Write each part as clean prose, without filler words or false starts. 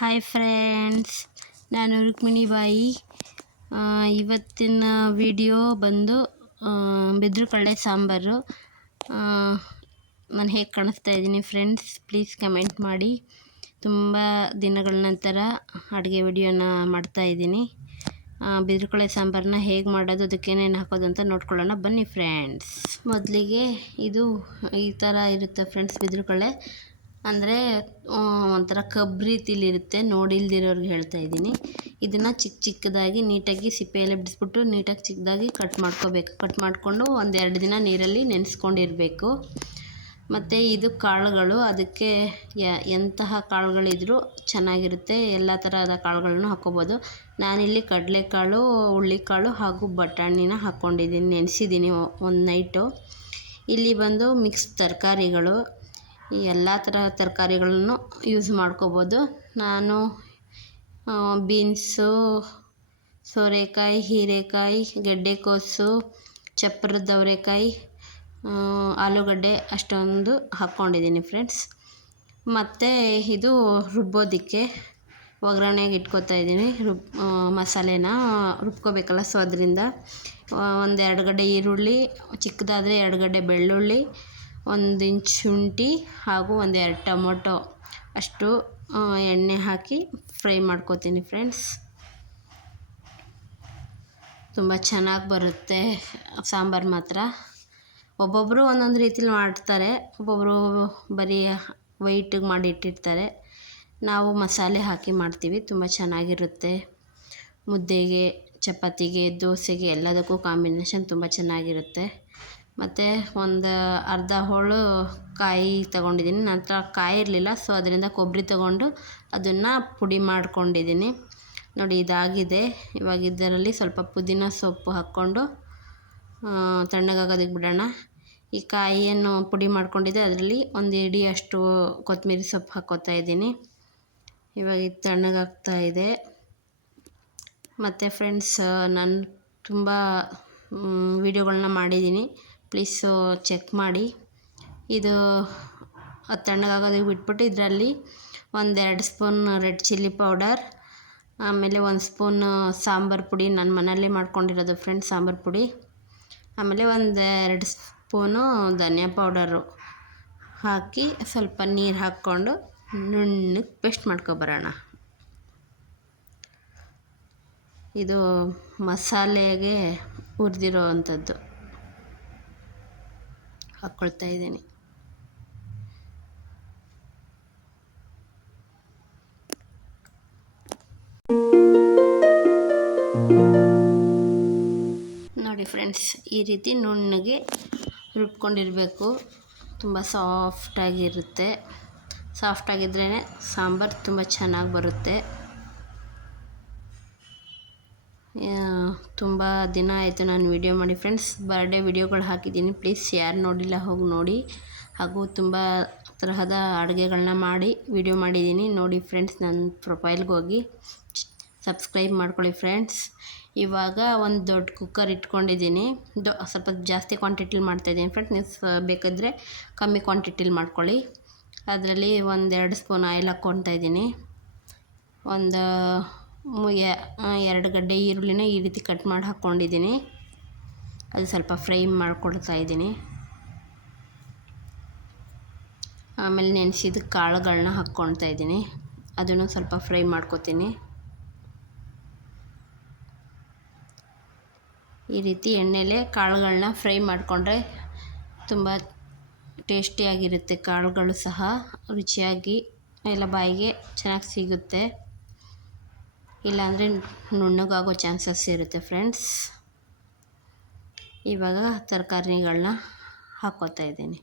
Hi friends, ನಾನು ರುಕ್ಮಿಣಿ ಬಾಯಿ. ಇವತ್ತಿನ ವಿಡಿಯೋ ಬಂದು ಬಿದಿರುಕಡಲೆ ಸಾಂಬಾರು. ನಾನು ಹೇಗೆ ಕಾಣಿಸ್ತಾ ಇದ್ದೀನಿ ಫ್ರೆಂಡ್ಸ್, ಪ್ಲೀಸ್ ಕಮೆಂಟ್ ಮಾಡಿ. ತುಂಬ ದಿನಗಳ ನಂತರ ಅಡುಗೆ ವಿಡಿಯೋನ ಮಾಡ್ತಾಯಿದ್ದೀನಿ. ಬಿದಿರುಕಡಲೆ ಸಾಂಬಾರನ್ನ ಹೇಗೆ ಮಾಡೋದು, ಅದಕ್ಕೇನೇನು ಹಾಕೋದು ಅಂತ ನೋಡ್ಕೊಳ್ಳೋಣ ಬನ್ನಿ ಫ್ರೆಂಡ್ಸ್. ಮೊದಲಿಗೆ ಇದು ಈ ಥರ ಇರುತ್ತೆ ಫ್ರೆಂಡ್ಸ್. ಬಿದಿರುಕಡಲೆ ಅಂದರೆ ಒಂಥರ ಕಬ್ಬು ರೀತಿಲಿರುತ್ತೆ, ನೋಡಿಲ್ದಿರೋರ್ಗೆ ಹೇಳ್ತಾ ಇದ್ದೀನಿ. ಇದನ್ನು ಚಿಕ್ಕದಾಗಿ ನೀಟಾಗಿ ಸಿಪ್ಪೆಯೆಲ್ಲ ಬಿಡಿಸ್ಬಿಟ್ಟು ನೀಟಾಗಿ ಚಿಕ್ಕದಾಗಿ ಕಟ್ ಮಾಡ್ಕೋಬೇಕು. ಕಟ್ ಮಾಡಿಕೊಂಡು 1-2 ದಿನ ನೀರಲ್ಲಿ ನೆನೆಸ್ಕೊಂಡಿರಬೇಕು. ಮತ್ತು ಇದು ಕಾಳುಗಳು, ಅದಕ್ಕೆ ಎಂತಹ ಕಾಳುಗಳಿದ್ರೂ ಚೆನ್ನಾಗಿರುತ್ತೆ. ಎಲ್ಲ ಥರದ ಕಾಳುಗಳನ್ನು ಹಾಕ್ಕೋಬೋದು. ನಾನಿಲ್ಲಿ ಕಡಲೆಕಾಳು, ಹುಳ್ಳಿಕಾಳು ಹಾಗೂ ಬಟಾಣಿನ ಹಾಕ್ಕೊಂಡಿದ್ದೀನಿ, ನೆನೆಸಿದ್ದೀನಿ ಒಂದು ನೈಟು. ಇಲ್ಲಿ ಬಂದು ಮಿಕ್ಸ್ ತರಕಾರಿಗಳು, ಈ ಎಲ್ಲ ಥರ ತರಕಾರಿಗಳನ್ನು ಯೂಸ್ ಮಾಡ್ಕೋಬೋದು. ನಾನು ಬೀನ್ಸು, ಸೋರೆಕಾಯಿ, ಹೀರೆಕಾಯಿ, ಗೆಡ್ಡೆಕೋಸು, ಚಪ್ಪರದ ಅವರೆಕಾಯಿ, ಆಲೂಗಡ್ಡೆ ಅಷ್ಟೊಂದು ಹಾಕ್ಕೊಂಡಿದ್ದೀನಿ ಫ್ರೆಂಡ್ಸ್. ಮತ್ತು ಇದು ರುಬ್ಬೋದಕ್ಕೆ ಒಗ್ಗರಣೆಗೆ ಇಟ್ಕೋತಾ ಇದ್ದೀನಿ. ಮಸಾಲೆನ ರುಬ್ಕೋಬೇಕಲ್ಲ, ಸೊ ಅದರಿಂದ 1-2 ಗಡ್ಡೆ ಈರುಳ್ಳಿ, ಚಿಕ್ಕದಾದರೆ 2 ಗಡ್ಡೆ ಬೆಳ್ಳುಳ್ಳಿ, 1 ಇಂಚ್ ಶುಂಠಿ ಹಾಗೂ 1-2 ಟೊಮೊಟೊ ಅಷ್ಟು ಎಣ್ಣೆ ಹಾಕಿ ಫ್ರೈ ಮಾಡ್ಕೋತೀನಿ ಫ್ರೆಂಡ್ಸ್. ತುಂಬ ಚೆನ್ನಾಗಿ ಬರುತ್ತೆ ಸಾಂಬಾರು ಮಾತ್ರ. ಒಬ್ಬೊಬ್ಬರು ಒಂದೊಂದು ರೀತಿಲಿ ಮಾಡ್ತಾರೆ, ಒಬ್ಬೊಬ್ಬರು ಬರೀ ವೈಟಿಗೆ ಮಾಡಿ ಇಟ್ಟಿರ್ತಾರೆ. ನಾವು ಮಸಾಲೆ ಹಾಕಿ ಮಾಡ್ತೀವಿ, ತುಂಬ ಚೆನ್ನಾಗಿರುತ್ತೆ. ಮುದ್ದೆಗೆ, ಚಪಾತಿಗೆ, ದೋಸೆಗೆ ಎಲ್ಲದಕ್ಕೂ ಕಾಂಬಿನೇಷನ್ ತುಂಬ ಚೆನ್ನಾಗಿರುತ್ತೆ. ಮತ್ತು ಒಂದು ಅರ್ಧ ಹೋಳು ಕಾಯಿ ತೊಗೊಂಡಿದ್ದೀನಿ. ನಂತರ ಕಾಯಿ ಇರಲಿಲ್ಲ, ಸೊ ಅದರಿಂದ ಕೊಬ್ಬರಿ ತೊಗೊಂಡು ಅದನ್ನು ಪುಡಿ ಮಾಡ್ಕೊಂಡಿದ್ದೀನಿ. ನೋಡಿ, ಇದಾಗಿದೆ. ಇವಾಗ ಇದರಲ್ಲಿ ಸ್ವಲ್ಪ ಪುದೀನ ಸೊಪ್ಪು ಹಾಕ್ಕೊಂಡು ತಣ್ಣಗಾಗೋದಕ್ಕೆ ಬಿಡೋಣ. ಈ ಕಾಯಿಯನ್ನು ಪುಡಿ ಮಾಡ್ಕೊಂಡಿದ್ದೆ, ಅದರಲ್ಲಿ 1 ಹಿಡಿಯಷ್ಟು ಕೊತ್ತಂಬರಿ ಸೊಪ್ಪು ಹಾಕ್ಕೋತಾ ಇದ್ದೀನಿ. ಇವಾಗ ಇದು ತಣ್ಣಗಾಗ್ತಾ ಇದೆ. ಮತ್ತು ಫ್ರೆಂಡ್ಸ್, ನಾನು ತುಂಬ ವೀಡಿಯೋಗಳನ್ನ ಮಾಡಿದ್ದೀನಿ, ಪ್ಲೀಸು ಚೆಕ್ ಮಾಡಿ. ಇದು ತಣ್ಣಗಾಗೋದಕ್ಕೆ ಬಿಟ್ಬಿಟ್ಟು ಇದರಲ್ಲಿ 1-2 ಸ್ಪೂನ್ ರೆಡ್ ಚಿಲ್ಲಿ ಪೌಡರ್, ಆಮೇಲೆ 1 ಸ್ಪೂನ್ ಸಾಂಬಾರು ಪುಡಿ, ನಾನು ಮನೆಯಲ್ಲೇ ಮಾಡ್ಕೊಂಡಿರೋದು ಫ್ರೆಂಡ್ಸ್ ಸಾಂಬಾರು ಪುಡಿ, ಆಮೇಲೆ 1-2 ಸ್ಪೂನು ಧನಿಯಾ ಪೌಡರು ಹಾಕಿ ಸ್ವಲ್ಪ ನೀರು ಹಾಕ್ಕೊಂಡು ನುಣ್ಣಗೆ ಪೇಸ್ಟ್ ಮಾಡ್ಕೊಬರೋಣ. ಇದು ಮಸಾಲೆಗೆ ಹುರಿದಿರೋ ಅಂಥದ್ದು ಹಾಕ್ಕೊಳ್ತಾ ಇದ್ದೀನಿ. ನೋಡಿ ಫ್ರೆಂಡ್ಸ್, ಈ ರೀತಿ ನುಣ್ಣಗೆ ರುಬ್ಕೊಂಡಿರಬೇಕು. ತುಂಬ ಸಾಫ್ಟಾಗಿರುತ್ತೆ. ಸಾಫ್ಟಾಗಿದ್ರೇ ಸಾಂಬಾರು ತುಂಬ ಚೆನ್ನಾಗಿ ಬರುತ್ತೆ. ತುಂಬ ದಿನ ಆಯಿತು ನಾನು ವಿಡಿಯೋ ಮಾಡಿ ಫ್ರೆಂಡ್ಸ್. ಬರ್ಡೇ ವಿಡಿಯೋಗಳು ಹಾಕಿದ್ದೀನಿ, ಪ್ಲೀಸ್ ಯಾರು ನೋಡಿಲ್ಲ ಹೋಗಿ ನೋಡಿ. ಹಾಗೂ ತುಂಬ ತರಹದ ಅಡುಗೆಗಳನ್ನ ಮಾಡಿ ವಿಡಿಯೋ ಮಾಡಿದ್ದೀನಿ, ನೋಡಿ ಫ್ರೆಂಡ್ಸ್. ನನ್ನ ಪ್ರೊಫೈಲ್ಗೆ ಹೋಗಿ ಸಬ್ಸ್ಕ್ರೈಬ್ ಮಾಡ್ಕೊಳ್ಳಿ ಫ್ರೆಂಡ್ಸ್. ಇವಾಗ ಒಂದು ದೊಡ್ಡ ಕುಕ್ಕರ್ ಇಟ್ಕೊಂಡಿದ್ದೀನಿ. ಸ್ವಲ್ಪ ಜಾಸ್ತಿ ಕ್ವಾಂಟಿಟಿಲಿ ಮಾಡ್ತಾಯಿದ್ದೀನಿ ಫ್ರೆಂಡ್ಸ್. ನೀವು ಬೇಕಾದರೆ ಕಮ್ಮಿ ಕ್ವಾಂಟಿಟಿಲಿ ಮಾಡ್ಕೊಳ್ಳಿ. ಅದರಲ್ಲಿ 1-2 ಸ್ಪೂನ್ ಆಯಿಲ್ ಹಾಕ್ಕೊತಾ ಇದ್ದೀನಿ. 2 ಗಡ್ಡೆ ಈರುಳ್ಳಿನ ಈ ರೀತಿ ಕಟ್ ಮಾಡಿ ಹಾಕ್ಕೊಂಡಿದ್ದೀನಿ. ಅದು ಸ್ವಲ್ಪ ಫ್ರೈ ಮಾಡ್ಕೊಳ್ತಾ ಇದ್ದೀನಿ. ಆಮೇಲೆ ನೆನೆಸಿದ ಕಾಳುಗಳನ್ನ ಹಾಕ್ಕೊಳ್ತಾ ಇದ್ದೀನಿ, ಅದನ್ನು ಸ್ವಲ್ಪ ಫ್ರೈ ಮಾಡ್ಕೊತೀನಿ. ಈ ರೀತಿ ಎಣ್ಣೆಲೆ ಕಾಳುಗಳನ್ನ ಫ್ರೈ ಮಾಡಿಕೊಂಡ್ರೆ ತುಂಬ ಟೇಸ್ಟಿಯಾಗಿರುತ್ತೆ. ಕಾಳುಗಳು ಸಹ ರುಚಿಯಾಗಿ ಎಲ್ಲ ಬಾಯಿಗೆ ಚೆನ್ನಾಗಿ ಸಿಗುತ್ತೆ, ಇಲ್ಲಾಂದರೆ ನುಣ್ಣಗಾಗೋ ಚಾನ್ಸಸ್ ಇರುತ್ತೆ ಫ್ರೆಂಡ್ಸ್. ಇವಾಗ ತರಕಾರಿಗಳನ್ನ ಹಾಕ್ಕೋತಾ ಇದ್ದೀನಿ.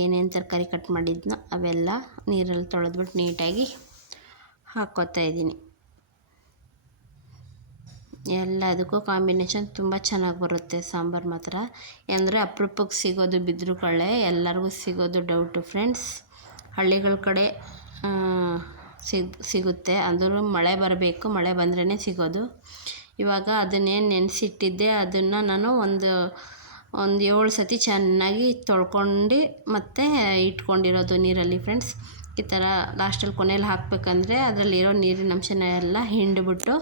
ಏನೇನು ತರಕಾರಿ ಕಟ್ ಮಾಡಿದ್ನೋ ಅವೆಲ್ಲ ನೀರಲ್ಲಿ ತೊಳೆದ್ಬಿಟ್ಟು ನೀಟಾಗಿ ಹಾಕ್ಕೋತಾ ಇದ್ದೀನಿ. ಎಲ್ಲದಕ್ಕೂ ಕಾಂಬಿನೇಷನ್ ತುಂಬ ಚೆನ್ನಾಗಿ ಬರುತ್ತೆ ಸಾಂಬಾರು ಮಾತ್ರ. ಅಂದರೆ ಅಪರೂಪಕ್ಕೆ ಸಿಗೋದು ಬಿದಿರುಕಡಲೆ, ಎಲ್ಲರಿಗೂ ಸಿಗೋದು ಡೌಟು ಫ್ರೆಂಡ್ಸ್. ಹಳ್ಳಿಗಳ ಕಡೆ ಸಿಗುತ್ತೆ, ಅಂದರೂ ಮಳೆ ಬರಬೇಕು, ಮಳೆ ಬಂದ್ರೇ ಸಿಗೋದು. ಇವಾಗ ಅದನ್ನೇನು ನೆನೆಸಿಟ್ಟಿದ್ದೆ ಅದನ್ನು ನಾನು ಒಂದು 7 ಸತಿ ಚೆನ್ನಾಗಿ ತೊಳ್ಕೊಂಡು ಮತ್ತು ಇಟ್ಕೊಂಡಿರೋದು ನೀರಲ್ಲಿ ಫ್ರೆಂಡ್ಸ್. ಈ ಥರ ಲಾಸ್ಟಲ್ಲಿ ಕೊನೆಯಲ್ಲಿ ಹಾಕಬೇಕಂದ್ರೆ ಅದರಲ್ಲಿರೋ ನೀರಿನ ಅಂಶನ ಎಲ್ಲ ಹಿಂಡಿಬಿಟ್ಟು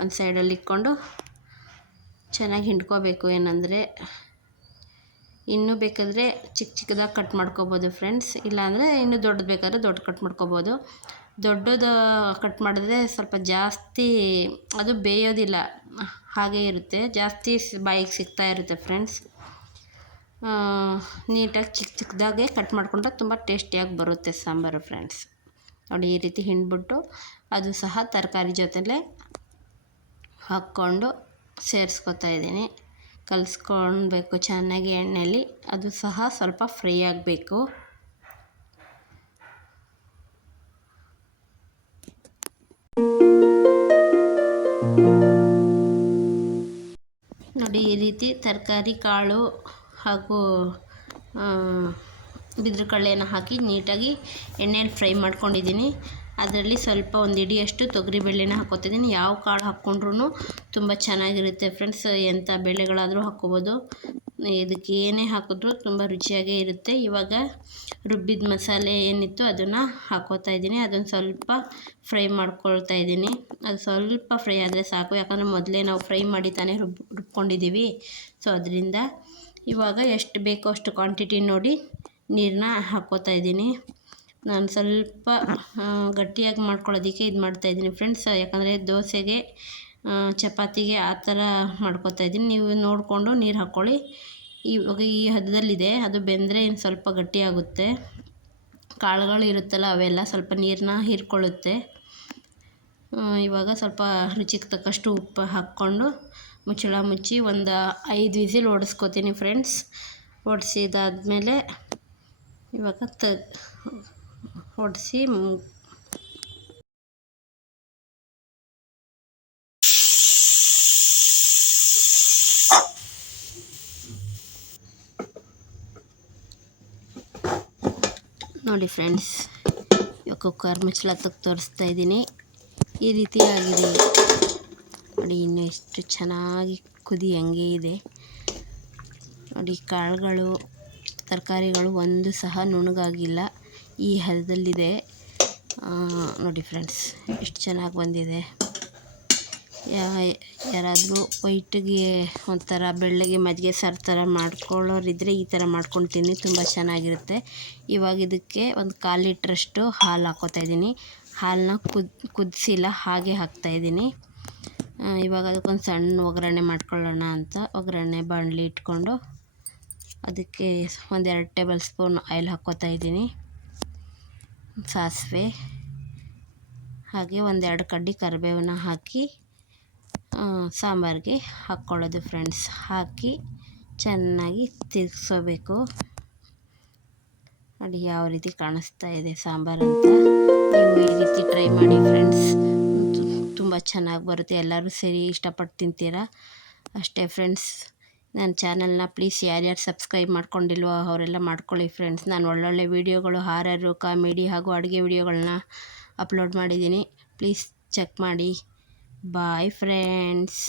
ಒಂದು ಸೈಡಲ್ಲಿ ಇಟ್ಕೊಂಡು ಚೆನ್ನಾಗಿ ಹಿಂಡ್ಕೋಬೇಕು. ಏನಂದರೆ ಇನ್ನೂ ಬೇಕಾದರೆ ಚಿಕ್ಕದಾಗಿ ಕಟ್ ಮಾಡ್ಕೋಬೋದು ಫ್ರೆಂಡ್ಸ್, ಇಲ್ಲಾಂದರೆ ಇನ್ನೂ ದೊಡ್ಡದು ಬೇಕಾದರೆ ದೊಡ್ಡ ಕಟ್ ಮಾಡ್ಕೋಬೋದು. ದೊಡ್ಡದು ಕಟ್ ಮಾಡಿದ್ರೆ ಸ್ವಲ್ಪ ಜಾಸ್ತಿ ಅದು ಬೇಯೋದಿಲ್ಲ, ಹಾಗೇ ಇರುತ್ತೆ, ಜಾಸ್ತಿ ಬಾಯಿಗೆ ಸಿಗ್ತಾ ಇರುತ್ತೆ ಫ್ರೆಂಡ್ಸ್. ನೀಟಾಗಿ ಚಿಕ್ಕದಾಗೆ ಕಟ್ ಮಾಡಿಕೊಂಡ್ರೆ ತುಂಬ ಟೇಸ್ಟಿಯಾಗಿ ಬರುತ್ತೆ ಸಾಂಬಾರು ಫ್ರೆಂಡ್ಸ್. ನೋಡಿ ಈ ರೀತಿ ಹಿಂಡ್ಬಿಟ್ಟು ಅದು ಸಹ ತರಕಾರಿ ಜೊತೆಲೇ ಹಾಕ್ಕೊಂಡು ಸೇರಿಸ್ಕೊತಾ ಇದ್ದೀನಿ. ಕಲಿಸ್ಕೊಳ್ಬೇಕು ಚೆನ್ನಾಗಿ ಎಣ್ಣೆಯಲ್ಲಿ, ಅದು ಸಹ ಸ್ವಲ್ಪ ಫ್ರೈ ಆಗಬೇಕು. ನೋಡಿ ಈ ರೀತಿ ತರಕಾರಿ ಕಾಳು ಹಾಗೂ ಬಿದಿರುಕಡಲೆನ ಹಾಕಿ ನೀಟಾಗಿ ಎಣ್ಣೆಯಲ್ಲಿ ಫ್ರೈ ಮಾಡ್ಕೊಂಡಿದ್ದೀನಿ. ಅದರಲ್ಲಿ ಸ್ವಲ್ಪ ಒಂದು ಹಿಡಿಯಷ್ಟು ತೊಗರಿಬೇಳೆನ ಹಾಕ್ಕೊತಿದ್ದೀನಿ. ಯಾವ ಕಾಳು ಹಾಕ್ಕೊಂಡ್ರೂ ತುಂಬ ಚೆನ್ನಾಗಿರುತ್ತೆ ಫ್ರೆಂಡ್ಸ್, ಎಂಥ ಬೇಳೆಗಳಾದರೂ ಹಾಕ್ಕೋಬೋದು. ಇದಕ್ಕೆ ಏನೇ ಹಾಕಿದ್ರೂ ತುಂಬ ರುಚಿಯಾಗೇ ಇರುತ್ತೆ. ಇವಾಗ ರುಬ್ಬಿದ ಮಸಾಲೆ ಏನಿತ್ತು ಅದನ್ನು ಹಾಕ್ಕೋತಾ ಇದ್ದೀನಿ. ಅದನ್ನು ಸ್ವಲ್ಪ ಫ್ರೈ ಮಾಡ್ಕೊಳ್ತಾ ಇದ್ದೀನಿ. ಅದು ಸ್ವಲ್ಪ ಫ್ರೈ ಆದರೆ ಸಾಕು, ಯಾಕಂದರೆ ಮೊದಲೇ ನಾವು ಫ್ರೈ ಮಾಡಿ ತಾನೇ ರುಬ್ಕೊಂಡಿದ್ದೀವಿ. ಸೊ ಅದರಿಂದ ಇವಾಗ ಎಷ್ಟು ಬೇಕೋ ಅಷ್ಟು ಕ್ವಾಂಟಿಟಿ ನೋಡಿ ನೀರನ್ನ ಹಾಕ್ಕೋತಾ ಇದ್ದೀನಿ. ನಾನು ಸ್ವಲ್ಪ ಗಟ್ಟಿಯಾಗಿ ಮಾಡ್ಕೊಳ್ಳೋದಕ್ಕೆ ಇದು ಮಾಡ್ತಾಯಿದ್ದೀನಿ ಫ್ರೆಂಡ್ಸ್, ಯಾಕಂದರೆ ದೋಸೆಗೆ ಚಪಾತಿಗೆ ಆ ಥರ ಮಾಡ್ಕೋತಾ ಇದ್ದೀನಿ. ನೀವು ನೋಡಿಕೊಂಡು ನೀರು ಹಾಕ್ಕೊಳ್ಳಿ. ಇವಾಗ ಈ ಹದದಲ್ಲಿದೆ, ಅದು ಬೆಂದರೆ ಇನ್ನು ಸ್ವಲ್ಪ ಗಟ್ಟಿಯಾಗುತ್ತೆ. ಕಾಳುಗಳು ಇರುತ್ತಲ್ಲ ಅವೆಲ್ಲ ಸ್ವಲ್ಪ ನೀರನ್ನ ಹೀರ್ಕೊಳ್ಳುತ್ತೆ. ಇವಾಗ ಸ್ವಲ್ಪ ರುಚಿಗೆ ತಕ್ಕಷ್ಟು ಉಪ್ಪು ಹಾಕ್ಕೊಂಡು ಮುಚ್ಚಳ ಮುಚ್ಚಿ ಒಂದು 5 ವಿಸಿಲ್ ಹೊಡೆಸ್ಕೊತೀನಿ ಫ್ರೆಂಡ್ಸ್. ಹೊಡೆಸಿದಾದ್ಮೇಲೆ ಇವಾಗ ಹೊಡೆಸಿ ನೋಡಿ ಫ್ರೆಂಡ್ಸ್, ಇವಾಗ ಕುಕ್ಕರ್ ಮುಚ್ಚಳ ತೋರಿಸ್ತಾ ಇದ್ದೀನಿ. ಈ ರೀತಿ ಆಗಿದೆ ನೋಡಿ, ಇನ್ನೂ ಎಷ್ಟು ಚೆನ್ನಾಗಿ ಕುದಿ ಹಂಗೆ ಇದೆ ನೋಡಿ. ಕಾಳುಗಳು ತರಕಾರಿಗಳು ಒಂದು ಸಹ ನುಣ್ಣಗಾಗಿಲ್ಲ, ಈ ಹದದಲ್ಲಿದೆ ನೋಡಿ ಫ್ರೆಂಡ್ಸ್, ಎಷ್ಟು ಚೆನ್ನಾಗಿ ಬಂದಿದೆ. ಯಾರಾದರೂ ವೈಟಿಗೆ ಒಂಥರ ಬೆಳ್ಳಗೆ ಮಜ್ಜಿಗೆ ಸಾರು ಥರ ಮಾಡ್ಕೊಳ್ಳೋರಿದ್ದರೆ ಈ ಥರ ಮಾಡ್ಕೊಂಡು ತಿನ್ನಿ, ತುಂಬ ಚೆನ್ನಾಗಿರುತ್ತೆ. ಇವಾಗ ಇದಕ್ಕೆ ಒಂದು 1/4 ಲೀಟ್ರಷ್ಟು ಹಾಲು ಹಾಕ್ಕೋತಾ ಇದ್ದೀನಿ. ಹಾಲನ್ನ ಕುದಿಸಿಲ್ಲ, ಹಾಗೆ ಹಾಕ್ತಾಯಿದ್ದೀನಿ. ಇವಾಗ ಅದಕ್ಕೊಂದು ಸಣ್ಣ ಒಗ್ಗರಣೆ ಮಾಡ್ಕೊಳ್ಳೋಣ ಅಂತ ಒಗ್ಗರಣೆ ಬಾಣಲಿ ಇಟ್ಕೊಂಡು ಅದಕ್ಕೆ 1-2 ಟೇಬಲ್ ಸ್ಪೂನ್ ಆಯಿಲ್ ಹಾಕ್ಕೋತಾ ಇದ್ದೀನಿ. ಸಾಸಿವೆ ಹಾಗೆ 1-2 ಕಡ್ಡಿ ಕರಿಬೇವನ್ನ ಹಾಕಿ ಸಾಂಬಾರಿಗೆ ಹಾಕ್ಕೊಳ್ಳೋದು ಫ್ರೆಂಡ್ಸ್. ಹಾಕಿ ಚೆನ್ನಾಗಿ ತಿರ್ಗಿಸೋಬೇಕು. ನೋಡಿ ಯಾವ ರೀತಿ ಕಾಣಿಸ್ತಾ ಇದೆ ಸಾಂಬಾರು ಅಂತ. ನೀವು ಈ ರೀತಿ ಟ್ರೈ ಮಾಡಿ ಫ್ರೆಂಡ್ಸ್, ತುಂಬ ಚೆನ್ನಾಗಿ ಬರುತ್ತೆ. ಎಲ್ಲರೂ ಸೇರಿ ಇಷ್ಟಪಟ್ಟು ತಿಂತೀರಾ ಅಷ್ಟೇ ಫ್ರೆಂಡ್ಸ್. ನನ್ನ ಚಾನಲ್ನ ಪ್ಲೀಸ್ ಯಾರ್ಯಾರು ಸಬ್ಸ್ಕ್ರೈಬ್ ಮಾಡ್ಕೊಂಡಿಲ್ವೋ ಅವರೆಲ್ಲ ಮಾಡ್ಕೊಳ್ಳಿ ಫ್ರೆಂಡ್ಸ್. ನಾನು ಒಳ್ಳೊಳ್ಳೆ ವೀಡಿಯೋಗಳು, ಹಾರರು, ಕಾಮಿಡಿ ಹಾಗೂ ಅಡುಗೆ ವೀಡಿಯೋಗಳನ್ನ ಅಪ್ಲೋಡ್ ಮಾಡಿದ್ದೀನಿ. ಪ್ಲೀಸ್ ಚೆಕ್ ಮಾಡಿ. Bye friends.